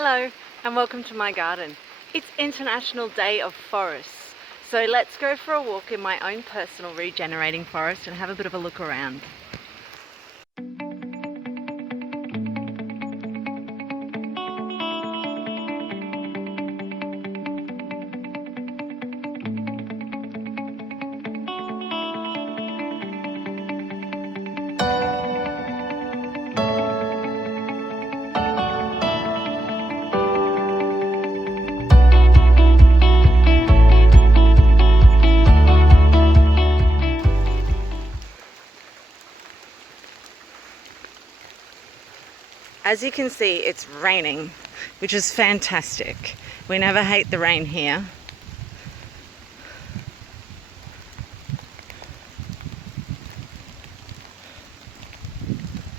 Hello and welcome to my garden. It's International Day of Forests, so let's go for a walk in my own personal regenerating forest and have a bit of a look around. As you can see, it's raining, which is fantastic. We never hate the rain here.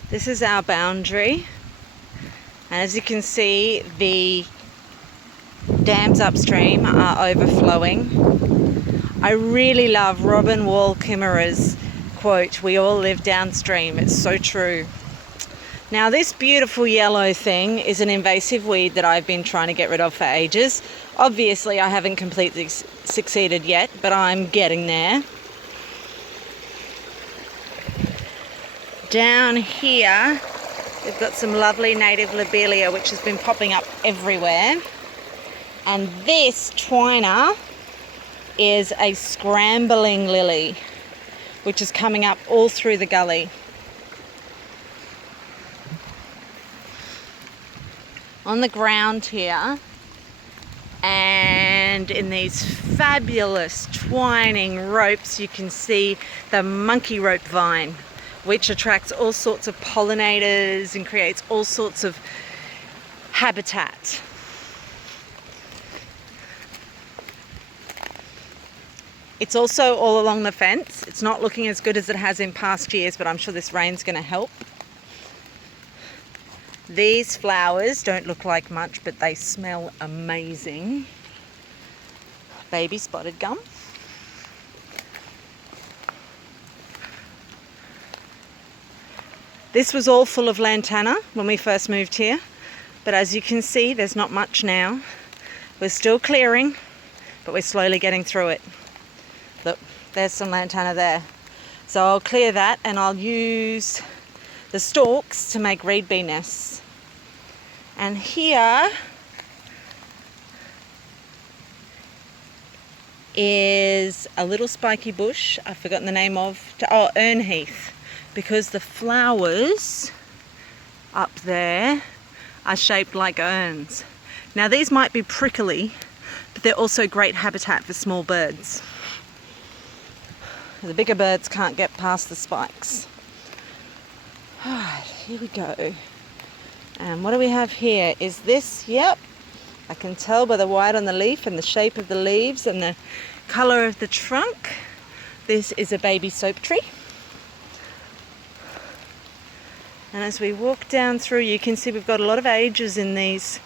This is our boundary, and as you can see, the dams upstream are overflowing. I really love Robin Wall Kimmerer's quote, "We all live downstream." It's so true. Now this beautiful yellow thing is an invasive weed that I've been trying to get rid of for ages. Obviously I haven't completely succeeded yet, but I'm getting there. Down here we've got some lovely native lobelia which has been popping up everywhere. And this twiner is a scrambling lily which is coming up all through the gully. On the ground here, and in these fabulous twining ropes, you can see the monkey rope vine, which attracts all sorts of pollinators and creates all sorts of habitat. It's also all along the fence. It's not looking as good as it has in past years, but I'm sure this rain's going to help. These flowers don't look like much, but they smell amazing. Baby spotted gum. This was all full of lantana when we first moved here, but as you can see, there's not much now. We're still clearing, but we're slowly getting through it. Look, there's some lantana there. So I'll clear that and I'll use the stalks to make reed bee nests. And here is a little spiky bush I've forgotten the name of. Ernheath, because the flowers up there are shaped like urns. Now these might be prickly, but they're also great habitat for small birds. The bigger birds can't get past the spikes. Alright, here we go. And what do we have here? Is this, yep, I can tell by the white on the leaf and the shape of the leaves and the colour of the trunk. This is a baby soap tree. And as we walk down through, you can see we've got a lot of ages in these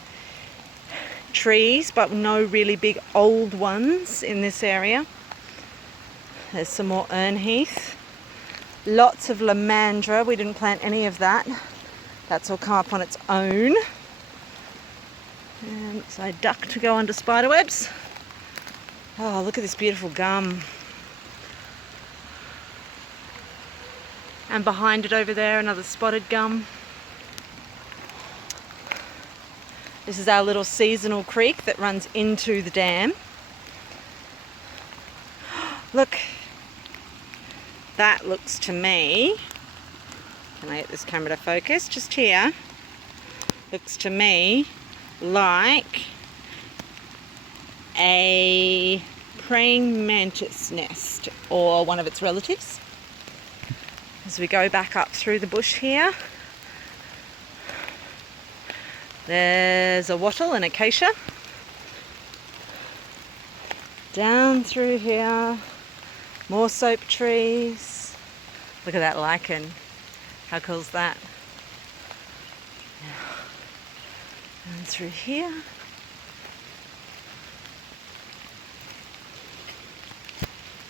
trees, but no really big old ones in this area. There's some more Ernheath. Lots of Lomandra. We didn't plant any of that. That's all come up on its own. And looks like a duck to go under spider webs. Oh, look at this beautiful gum. And behind it over there, another spotted gum. This is our little seasonal creek that runs into the dam. Look, that looks to me, can I get this camera to focus? Just here, looks to me like a praying mantis nest or one of its relatives. As we go back up through the bush here, there's a wattle and acacia. Down through here, more soap trees. Look at that lichen. How cool is that? And through here.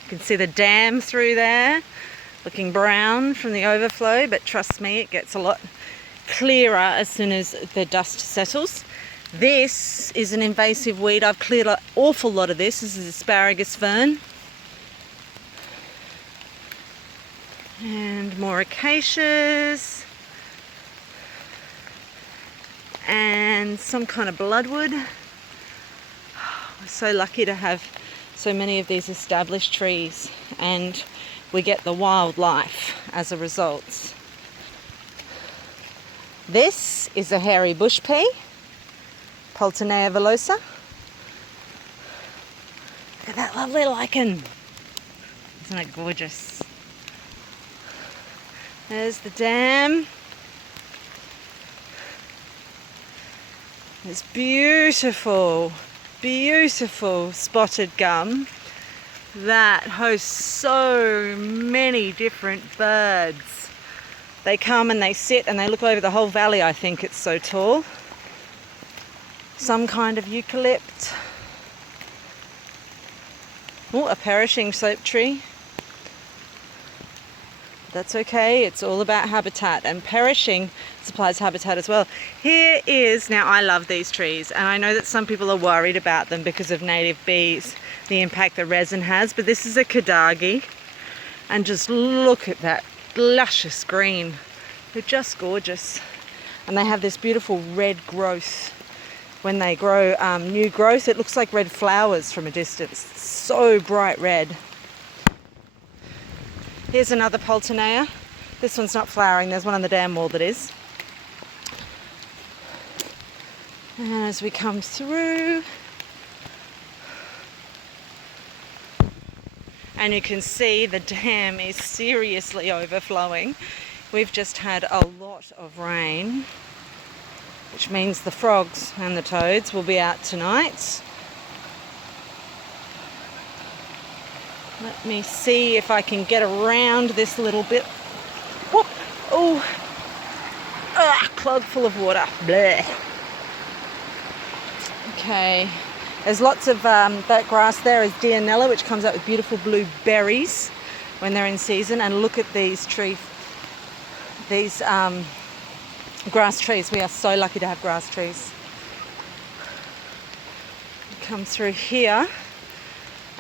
You can see the dam through there, looking brown from the overflow, but trust me, it gets a lot clearer as soon as the dust settles. This is an invasive weed. I've cleared an awful lot of this. This is asparagus fern. And more acacias. And some kind of bloodwood. We're so lucky to have so many of these established trees, and we get the wildlife as a result. This is a hairy bush pea, Poultonea villosa. Look at that lovely lichen. Isn't it gorgeous? There's the dam. This beautiful, beautiful spotted gum that hosts so many different birds. They come and they sit and they look over the whole valley. I think it's so tall. Some kind of eucalypt. Oh, a perishing soap tree. That's okay, it's all about habitat, and perishing supplies habitat as well. Here is, now I love these trees, and I know that some people are worried about them because of native bees, the impact the resin has, but this is a kadagi, and just look at that luscious green. They're just gorgeous. And they have this beautiful red growth. When they grow new growth, it looks like red flowers from a distance. It's so bright red. Here's another Poultonea. This one's not flowering. There's one on the dam wall that is. And as we come through, and you can see the dam is seriously overflowing. We've just had a lot of rain, which means the frogs and the toads will be out tonight. Let me see if I can get around this little bit. Whoop! Oh, clogged full of water. Bleh. Okay, there's lots of that grass there is Dianella, which comes out with beautiful blue berries when they're in season. And look at these trees, these grass trees. We are so lucky to have grass trees. Come through here.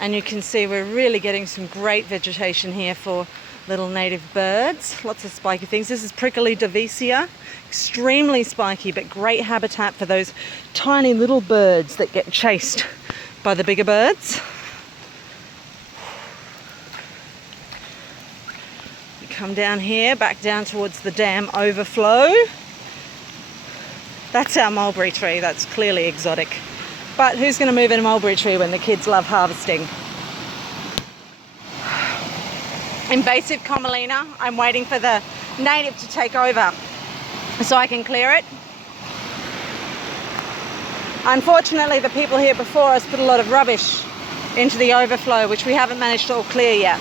And you can see we're really getting some great vegetation here for little native birds. Lots of spiky things. This is Prickly Divisia. Extremely spiky, but great habitat for those tiny little birds that get chased by the bigger birds. We come down here, back down towards the dam overflow. That's our mulberry tree. That's clearly exotic. But who's going to move in a mulberry tree when the kids love harvesting? Invasive Commelina. I'm waiting for the native to take over so I can clear it. Unfortunately, the people here before us put a lot of rubbish into the overflow, which we haven't managed to all clear yet.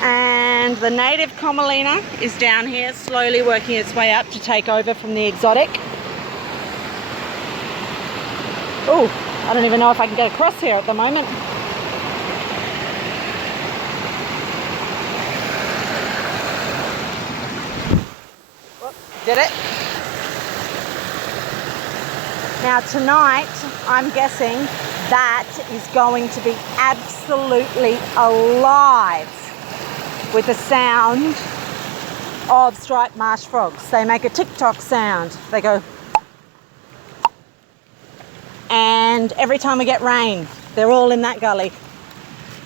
And the native Commelina is down here, slowly working its way up to take over from the exotic. Oh, I don't even know if I can get across here at the moment. Did it? Now tonight, I'm guessing that is going to be absolutely alive with the sound of striped marsh frogs. They make a tick-tock sound. They go. And every time we get rain, they're all in that gully.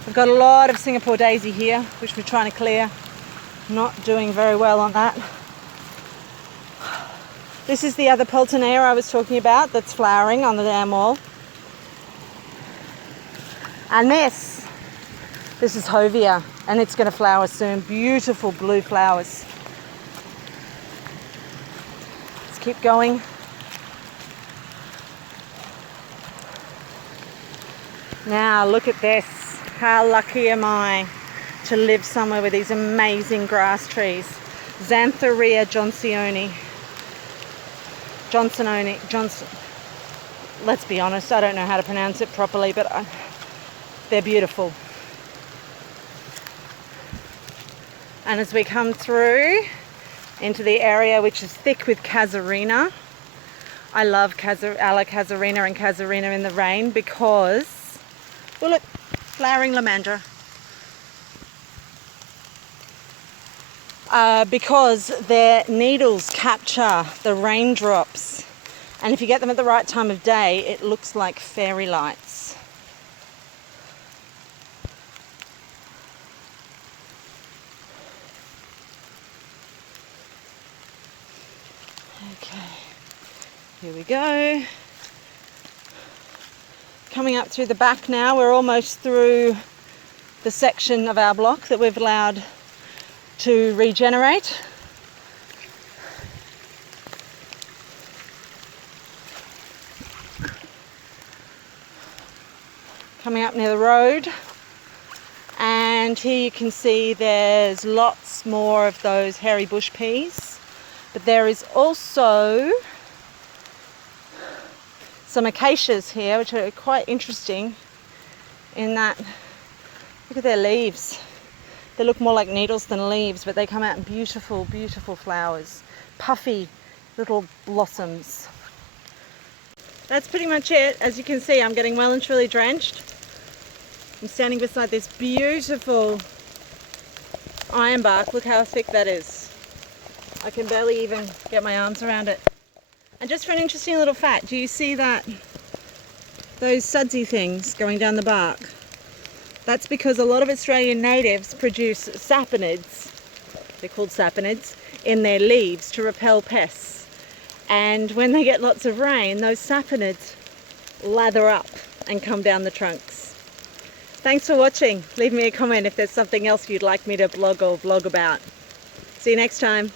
We've got a lot of Singapore daisy here, which we're trying to clear. Not doing very well on that. This is the other Poultonea I was talking about that's flowering on the dam wall. And this is Hovia, and it's going to flower soon. Beautiful blue flowers. Let's keep going. Now look at this. How lucky am I to live somewhere with these amazing grass trees. Xanthorrhea johnsoni. Let's be honest, I don't know how to pronounce it properly, but they're beautiful. And as we come through into the area which is thick with casuarina, I love Ala Casuarina and Casuarina in the rain because, well look, flowering lavender. Because their needles capture the raindrops, and if you get them at the right time of day, it looks like fairy lights. Okay, here we go. Coming up through the back now, we're almost through the section of our block that we've allowed to regenerate. Coming up near the road, and here you can see there's lots more of those hairy bush peas, but there is also some acacias here which are quite interesting in that, look at their leaves. They look more like needles than leaves, but they come out in beautiful, beautiful flowers. Puffy little blossoms. That's pretty much it. As you can see, I'm getting well and truly drenched. I'm standing beside this beautiful ironbark. Look how thick that is. I can barely even get my arms around it. And just for an interesting little fact, do you see that? Those sudsy things going down the bark? That's because a lot of Australian natives produce saponids, they're called saponids, in their leaves to repel pests. And when they get lots of rain, those saponids lather up and come down the trunks. Thanks for watching. Leave me a comment if there's something else you'd like me to blog or vlog about. See you next time.